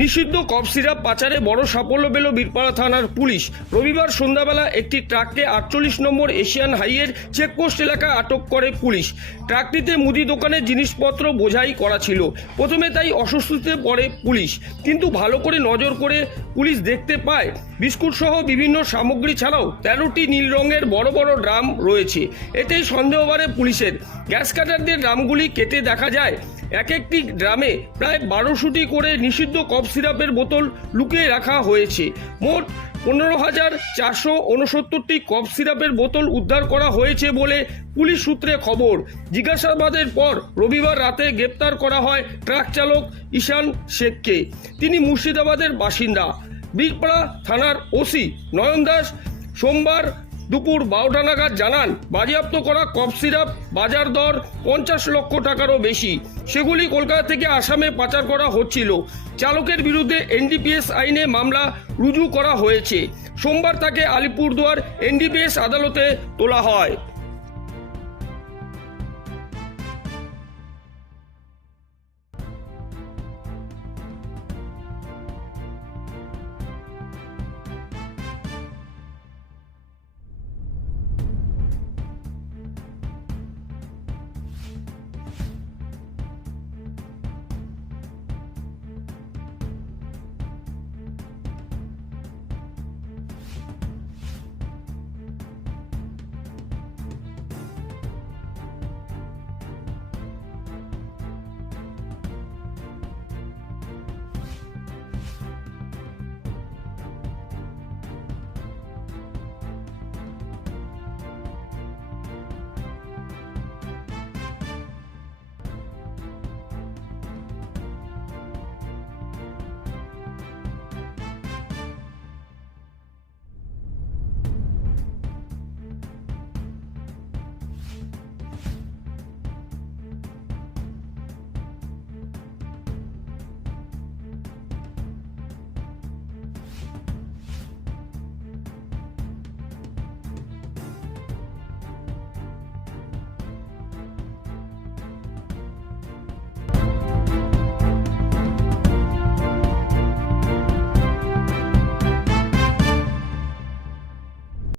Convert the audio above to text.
নিষিদ্ধ cough syrup পাচারে বড় সাফল্য পেল বীরপাড়া থানার পুলিশ। রবিবার সন্ধ্যাবেলা একটি ট্রাককে আটচল্লিশ নম্বর এশিয়ান হাইয়ের চেকপোস্ট এলাকায় আটক করে পুলিশ। ট্রাকটিতে মুদি দোকানের জিনিসপত্র বোঝাই করা ছিল। প্রথমে তাই অস্বস্তিতে পড়ে পুলিশ। কিন্তু ভালো করে নজর করে পুলিশ দেখতে পায় বিস্কুট সহ বিভিন্ন সামগ্রী ছাড়াও তেরোটি নীল রঙের বড় বড় ড্রাম রয়েছে। এতেই সন্দেহ বাড়ে পুলিশের। গ্যাস কাটার দিয়ে ড্রামগুলি কেটে দেখা যায়। এক একটি ড্রামে প্রায় বারোশোটি করে নিষিদ্ধ কফ সিরাপের বোতল লুকিয়ে রাখা হয়েছে। মোট পনেরো হাজার চারশো উনসত্তরটি কফ সিরাপের বোতল উদ্ধার করা হয়েছে বলে পুলিশ সূত্রে খবর। জিজ্ঞাসাবাদের পর রবিবার রাতে গ্রেপ্তার করা হয় ট্রাক চালক ঈশান শেখকে। তিনি মুর্শিদাবাদের বাসিন্দা। বীরপাড়া থানার ওসি নয়ন দাস, সোমবার দুপুর বারোটা নাগাদ জানান, বাজেয়াপ্ত করা কফ সিরাপ বাজার দর পঞ্চাশ লক্ষ টাকারও বেশি। সেগুলি কলকাতা থেকে আসামে পাচার করা হচ্ছিল। চালকের বিরুদ্ধে এনডিপিএস আইনে মামলা রুজু করা হয়েছে। সোমবার তাকে আলিপুরদুয়ার এনডিপিএস আদালতে তোলা হয়।